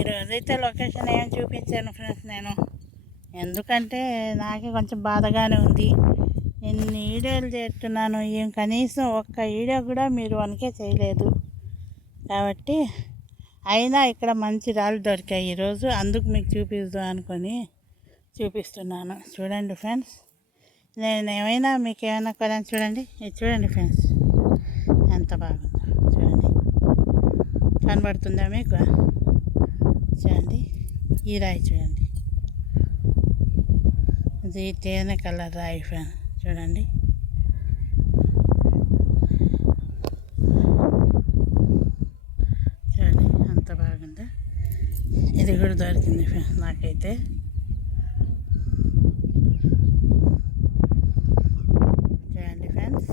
ఈరోజైతే లొకేషన్ ఏం చూపించాను ఫ్రెండ్స్ నేను, ఎందుకంటే నాకే కొంచెం బాధగానే ఉంది. ఎన్ని వీడియోలు చేస్తున్నాను, ఏం కనీసం ఒక్క వీడియో కూడా మీరు వనకే చేయలేదు. కాబట్టి అయినా ఇక్కడ మంచి రాళ్ళు దొరికాయి ఈరోజు, అందుకు మీకు చూపిద్దాం అనుకొని చూపిస్తున్నాను. చూడండి ఫ్రెండ్స్, నేను ఏమైనా మీకు ఏమైనా కొన చూడండి. ఇది చూడండి ఫ్రెండ్స్, ఎంత బాగుందో చూడండి. కనబడుతుందా మీకు? చూడండి ఈ రాయి చూడండి, ఇది తేనె కలర్ రాయి ఫ్రెండ్. చూడండి చూడండి అంత బాగుందా. ఇది కూడా దొరికింది ఫ్రెండ్ నాకైతే. చూడండి ఫ్రెండ్స్,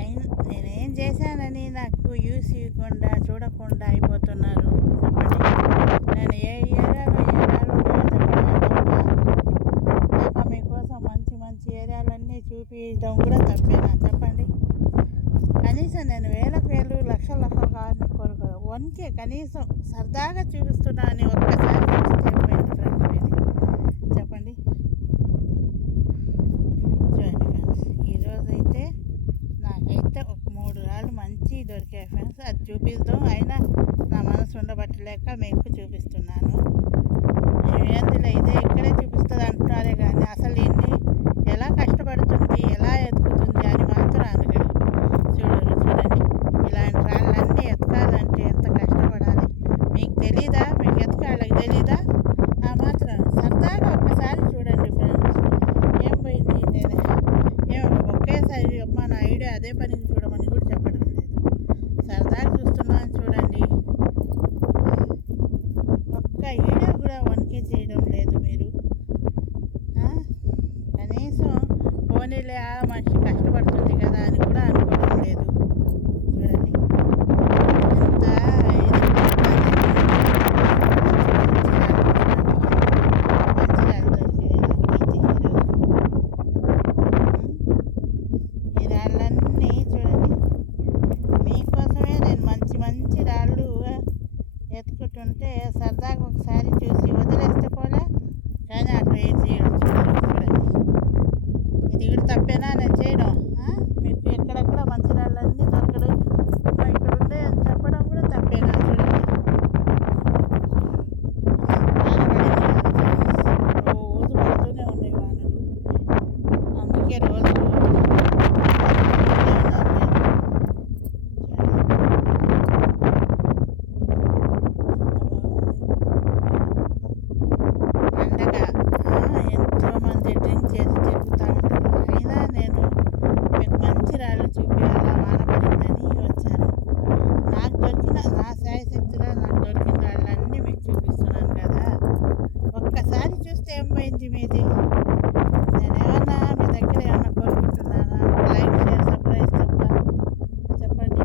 అయినా నేనేం చేశానని నాకు యూస్ ఇవ్వకుండా చూడకుండా అయిపోతున్నారు. చెప్పండి, నేను ఏ ఏరియాలో లేక మీకోసం మంచి మంచి ఏరియాలన్నీ చూపించడం కూడా తప్పేనా చెప్పండి. కనీసం నేను వేలు లక్షలు కావాలని కోరుకోదు, వన్కే కనీసం సరదాగా చూపిస్తున్నా అని ఒక్కసారి చెప్పండి. చూడండి ఫ్రెండ్స్, ఈరోజైతే నాకైతే ఒక 3 రాళ్ళు మంచి దొరికాయి ఫ్రెండ్స్. అది చూపిద్దాం, అయినా నా మనసు ఉండబట్టలేక మీకు చూపిస్తున్నాను. ఏందిలే ఇదే ఇక్కడే చూపిస్తుంది అంటున్నారే కానీ అసలు ఇన్ని ఎలా కష్టపడుతుంది, ఎలా ఎదుగుతుంది అని మాత్రం అందుకని చూడండి. ఇలాంటి రాళ్ళన్నీ ఎతకాలంటే ఎంత కష్టపడాలి మీకు తెలీదా? మీకు ఎతకాళ్ళకి తెలీదా? ఆ మాత్రం సరదాగా ఒక్కసారి చూడండి ఫ్రెండ్స్. ఏం పోయింది, నేను ఏం ఒకేసారి అమ్మ నా ఐడియా అదే పనికి చూడమని కూడా చెప్పడం లేదు, సరదాగా చూస్తున్నాను చూడండి. ఒక్క వీడియో కూడా వన్కే చేయడం లేదు మీరు. కనీసం పోనీలే మనిషి కష్టపడుతుంది కదా అని కూడా అనుకోవడం లేదు. చూడండి ఎంత ఈ రాళ్ళన్నీ చూడండి. మీకోసమే నేను మంచి మంచి రాళ్ళు ఎత్తుకుంటుంటే సరదాగా ఒకసారి చూసి వదిలేస్తే పోలే, కానీ అట్లా చేయడం చూడండి. ఇది కూడా తప్పేనా నేను చేయడం? మీకు ఎక్కడెక్కడ మంచి రాళ్ళన్నీ దొరకడం ఇక్కడ ఉండే అని చెప్పడం కూడా తప్పేనా? చూడండి రోజు పడుతూనే ఉన్నాయి వానలు, అందుకే రోజు ఎంతోమంది డ్రింక్ చేసి తిరుగుతూ ఉంటారు. అయినా నేను మీకు మంచి రాళ్ళు చూపి అలా వానపడిందని వచ్చాను. నాకు దొరికిన నా శాయశక్తిలో నాకు దొరికిన రాళ్ళన్నీ మీకు చూపిస్తున్నాను కదా. ఒక్కసారి చూస్తే ఏం పోయింది మీది? నేనేమన్నా మీ దగ్గర ఏమన్నా కోరుకుంటున్నానా? లైక్ షేర్ సబ్స్క్రైబ్ తప్ప చెప్పండి.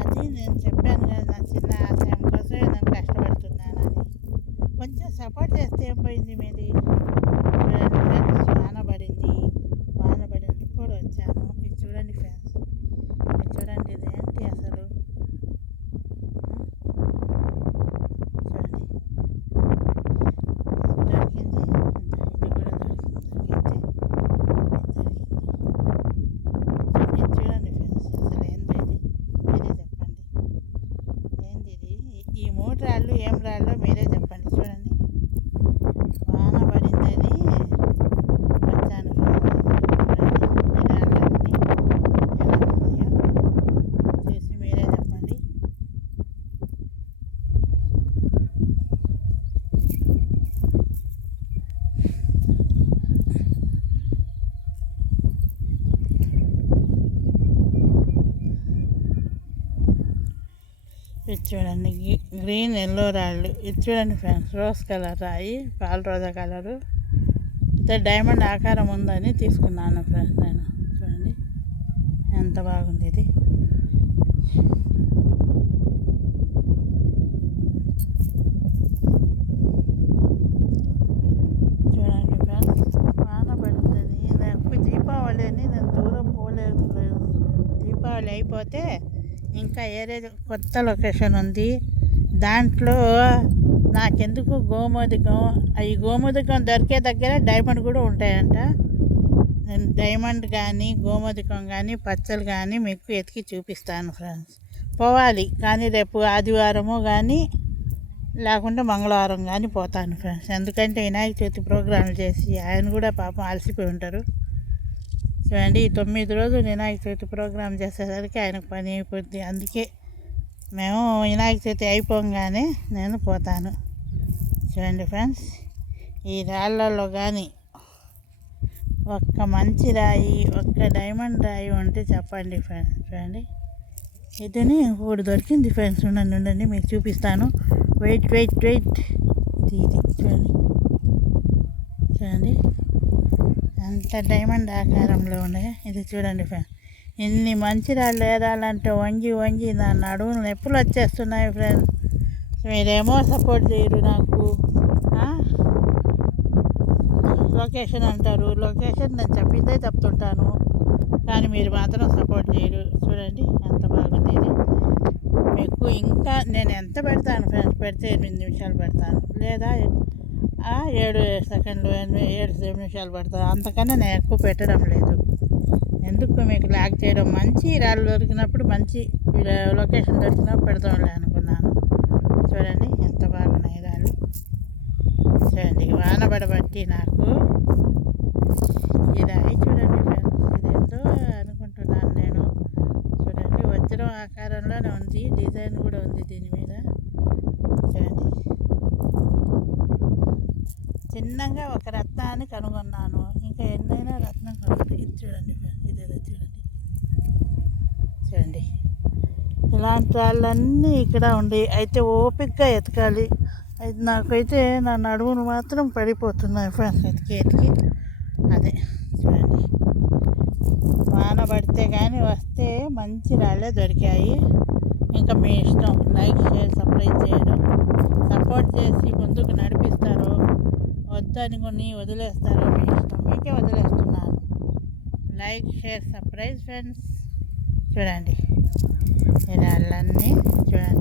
అది నేను చెప్పాను కదా, నా చిన్న ఆశయం కోసమే నేను కష్టపడుతున్నానని. కొంచెం సపోర్ట్ చేస్తే ఏం పోయింది మీది? చూడండి ఫ్రెండ్స్, వాన పడింది ఇప్పుడు వచ్చాను. ఇది చూడండి ఫ్రెండ్స్, ఇది చూడండి, ఇది ఏంటి అసలు? చూడండి దొరికింది, ఇది కూడా దొరికింది. ఇది చూడండి ఫ్రెండ్స్, అసలు ఏంది ఇది? మీరే చెప్పండి, ఏంది ఇది? ఈ 3 రాళ్ళు ఏం రాళ్ళు మీరే చెప్పండి. చూడండి వాన పడిందని వచ్చాను. చూడండి ఈ రాళ్ళన్నీ ఎలా ఉన్నాయో చూసి మీరే చెప్పండి. ఇది చూడండి గ్రీన్ ఎల్లో రాళ్ళు. ఇది చూడండి ఫ్రెండ్స్, రోజ్ కలర్ రాయి, పాల రోజా కలరు, అయితే డైమండ్ ఆకారం ఉందని తీసుకున్నాను ఫ్రెండ్స్ నేను. చూడండి ఎంత బాగుంది ఇది. చూడండి ఫ్రెండ్స్, వాన పడుతుంది. నాకు దీపావళి అని నేను దూరం పోలేదు. దీపావళి అయిపోతే ఇంకా ఏరే కొత్త లొకేషన్ ఉంది. దాంట్లో నాకెందుకు గోమోదికం, ఈ గోమోదికం దొరికే దగ్గర డైమండ్ కూడా ఉంటాయంట. నేను డైమండ్ కానీ గోమోదికం కానీ పచ్చలు కానీ మీకు ఎతికి చూపిస్తాను ఫ్రెండ్స్. పోవాలి కానీ రేపు ఆదివారము కానీ లేకుంటే మంగళవారం కానీ పోతాను ఫ్రెండ్స్. ఎందుకంటే వినాయక చవితి ప్రోగ్రాంలు చేసి ఆయన కూడా పాపం అలసిపోయి ఉంటారు. చూడండి, ఈ 9 రోజులు వినాయక చవితి ప్రోగ్రాం చేసేసరికి ఆయనకు పని అయిపోద్ది. అందుకే మేము వినాయక చవితి అయిపోగానే నేను పోతాను. చూడండి ఫ్రెండ్స్, ఈ రాళ్ళల్లో కానీ ఒక్క మంచి రాయి, ఒక్క డైమండ్ రాయి ఉంటే చెప్పండి ఫ్రెండ్స్. చూడండి, ఇదని ఒకటి దొరికింది ఫ్రెండ్స్. ఉండండి మీకు చూపిస్తాను. వెయిట్ ఇది చూడండి అంత డైమండ్ ఆకారంలో ఉండే. ఇది చూడండి ఫ్రెండ్స్, ఇన్ని మంచి రాళ్ళు ఏదాలంటే వంగి నా నడువులు నొప్పులు వచ్చేస్తున్నాయి ఫ్రెండ్స్. మీరేమో సపోర్ట్ చేయరు నాకు. లొకేషన్ అంటారు, లొకేషన్ నేను చెప్పిందే చెప్తుంటాను కానీ మీరు మాత్రం సపోర్ట్ చేయరు. చూడండి ఎంత బాగుంది ఇది. మీకు ఇంకా నేను ఎంత పెడతాను ఫ్రెండ్స్, పెడితే 8 నిమిషాలు పెడతాను, లేదా 7 సెకండ్లు 7 నిమిషాలు పెడతాను. అంతకన్నా నేను ఎక్కువ పెట్టడం లేదు. ఎందుకు మీకు లాగ్ చేయడం. మంచి రాళ్ళు దొరికినప్పుడు, మంచి లొకేషన్ దొరికినప్పుడు పెడతాంలే అనుకున్నాను. చూడండి ఎంత బాగున్నాయి రాళ్ళు. చూడండి, వాన పడబట్టి నాకు ఈ రాయి చూడండి ఫ్రెండ్స్, ఇదేందో అనుకుంటున్నాను నేను. చూడండి, వజ్రం ఆకారంలోనే ఉంది, డిజైన్ కూడా ఉంది దీని మీద. చూడండి, చిన్నగా ఒక రత్నాన్ని కనుగొన్నాను. ఇంకా ఎన్నైనా రత్నం కనుగొంటే ఇది చూడండి ఫ్రెండ్స్, ఇదేదో చూడండి ఇలాంటి వాళ్ళన్నీ ఇక్కడ ఉండి అయితే ఓపికగా ఎతకాలి. అయితే నాకైతే నా నడుమును మాత్రం పడిపోతున్నాయి ఫ్రెండ్స్ ఎతికి. అదే చూడండి, వాన పడితే కానీ వస్తే మంచి రాళ్ళే దొరికాయి. ఇంకా మీ ఇష్టం, లైక్ షేర్ సబ్స్క్రైబ్ చేయడం. సపోర్ట్ చేసి ముందుకు నడిపిస్తారో వద్దనుకొని వదిలేస్తారో మీ ఇష్టం. మీకే వదిలేస్తున్నాను. Like share subscribe friends. చూడండి ఈ రాళ్ళన్నీ చూడండి.